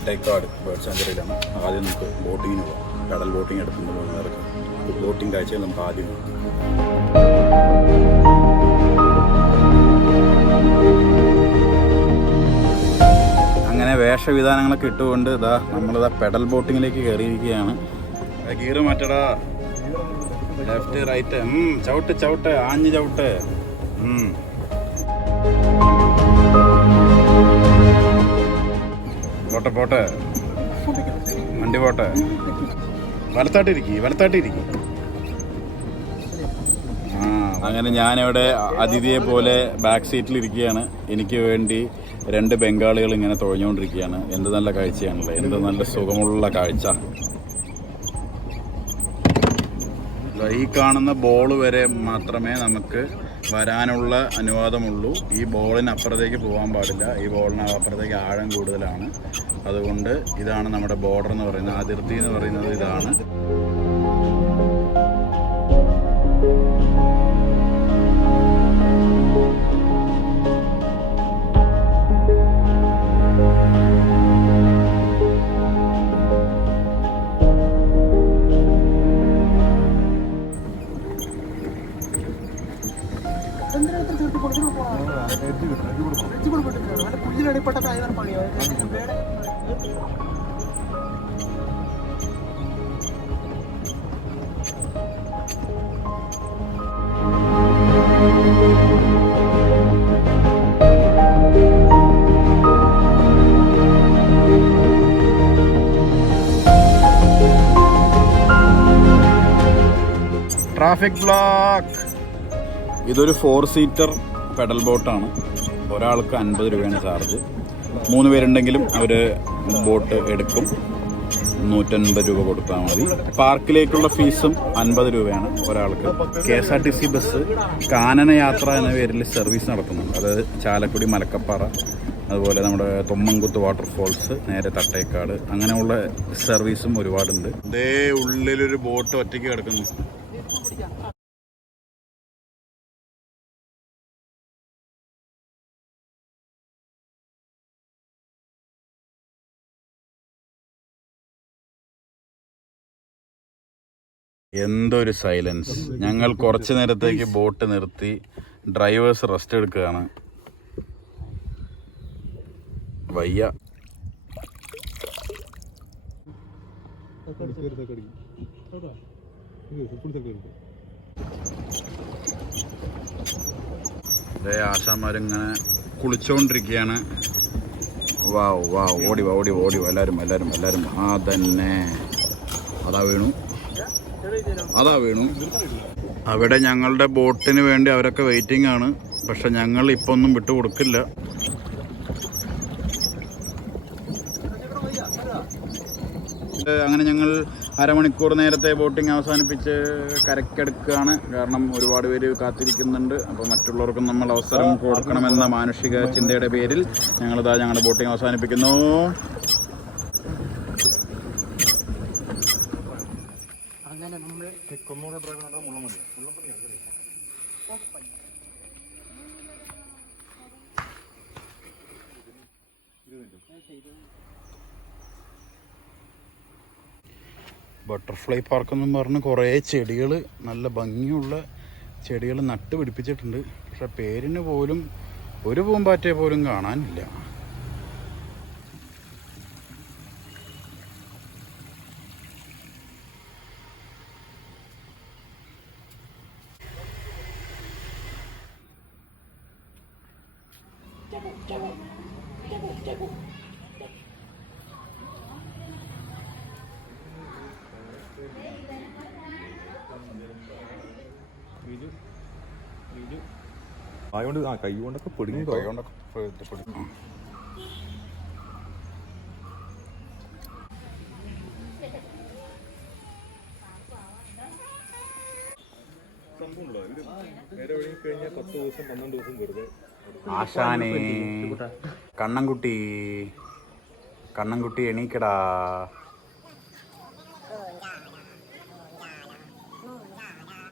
Thattekad bird സാങ്ച്വറിയിലാണ്. ആദ്യം നമുക്ക് ബോട്ടിങ്ങിന് പോകാം. കടൽ ബോട്ടിങ് എടുത്തുകൊണ്ട് പോകുന്നവർക്ക് ബോട്ടിങ് കാഴ്ചയിൽ നമുക്ക് ആദ്യം അങ്ങനെ വേഷവിധാനങ്ങളൊക്കെ ഇട്ടുകൊണ്ട് ഇതാ നമ്മളിതാ പെഡൽ ബോട്ടിങ്ങിലേക്ക് കയറിയിരിക്കുകയാണ്. ഗീറ് മാറ്റടാ, ലെഫ്റ്റ് റൈറ്റ്, ചവിട്ട് ചവിട്ട്, ആഞ്ഞ് ചവിട്ട്. പോട്ടെ പോട്ടെ, വണ്ടി പോട്ടെ. വലത്താട്ടിരിക്കും. അങ്ങനെ ഞാനിവിടെ അതിഥിയെ പോലെ ബാക്ക് സീറ്റിലിരിക്കുകയാണ്. എനിക്ക് വേണ്ടി 2 ബംഗാളികൾ ഇങ്ങനെ തുഴഞ്ഞുകൊണ്ടിരിക്കുകയാണ്. എന്ത് നല്ല കാഴ്ചയാണല്ലേ, എന്ത് നല്ല സുഖമുള്ള കാഴ്ച. ഈ കാണുന്ന ബോൾ വരെ മാത്രമേ നമുക്ക് വരാനുള്ള അനുവാദമുള്ളൂ. ഈ ബോളിനപ്പുറത്തേക്ക് പോകാൻ പാടില്ല. ഈ ബോളിന് അപ്പുറത്തേക്ക് ആഴം കൂടുതലാണ്. അതുകൊണ്ട് ഇതാണ് നമ്മുടെ ബോർഡർ എന്ന് പറയുന്നത്, അതിർത്തി എന്ന് പറയുന്നത് ഇതാണ്. Traffic block. ഇതൊരു 4 സീറ്റർ പെഡൽ ബോട്ടാണ്. ഒരാൾക്ക് 50 രൂപയാണ് ചാർജ്. 3 പേരുണ്ടെങ്കിലും അവർ ബോട്ട് എടുക്കും. 150 രൂപ കൊടുത്താൽ മതി. പാർക്കിലേക്കുള്ള ഫീസും 50 രൂപയാണ് ഒരാൾക്ക്. KSRTC ബസ് കാനന യാത്ര എന്ന പേരിൽ സർവീസ് നടത്തുന്നുണ്ട്. അതായത് ചാലക്കുടി, മലക്കപ്പാറ, അതുപോലെ നമ്മുടെ തൊമ്മൻകുത്ത് വാട്ടർഫോൾസ്, നേരെ തട്ടേക്കാട്, അങ്ങനെയുള്ള സർവീസും ഒരുപാടുണ്ട്. ഇതേ ഉള്ളിലൊരു ബോട്ട് ഒറ്റയ്ക്ക് കിടക്കുന്നു. എന്തൊരു സൈലൻസ്. ഞങ്ങൾ കുറച്ച് നേരത്തേക്ക് ബോട്ട് നിർത്തി ഡ്രൈവേഴ്സ് റെസ്റ്റ് എടുക്കുകയാണ്. വയ്യ. ആശാന്മാരിങ്ങനെ കുളിച്ചോണ്ടിരിക്കുകയാണ്. വാവ് വാവ്, ഓടി എല്ലാവരും. ആ തന്നെ, അതാ വീണു. അവിടെ ഞങ്ങളുടെ ബോട്ടിന് വേണ്ടി അവരൊക്കെ വെയിറ്റിംഗ് ആണ്. പക്ഷെ ഞങ്ങൾ ഇപ്പം ഒന്നും വിട്ടുകൊടുക്കില്ല. അങ്ങനെ ഞങ്ങൾ അരമണിക്കൂർ നേരത്തെ ബോട്ടിംഗ് അവസാനിപ്പിച്ച് കരക്കെടുക്കുകയാണ്. കാരണം ഒരുപാട് പേര് കാത്തിരിക്കുന്നുണ്ട്. അപ്പോൾ മറ്റുള്ളവർക്കും നമ്മൾ അവസരം കൊടുക്കണമെന്ന മാനുഷിക ചിന്തയുടെ പേരിൽ ഞങ്ങളിതാ ഞങ്ങളുടെ ബോട്ടിംഗ് അവസാനിപ്പിക്കുന്നു. ബട്ടർഫ്ലൈ പാർക്കെന്നും പറഞ്ഞ് കുറേ ചെടികൾ, നല്ല ഭംഗിയുള്ള ചെടികൾ നട്ട് പിടിപ്പിച്ചിട്ടുണ്ട്. പക്ഷെ പേരിന് പോലും ഒരു പൂമ്പാറ്റയെ പോലും കാണാനില്ല. കൈ കൊണ്ടൊക്കെ പൊടിക്കും. ആശാനേ, കണ്ണൻകുട്ടി എണീക്കടാ.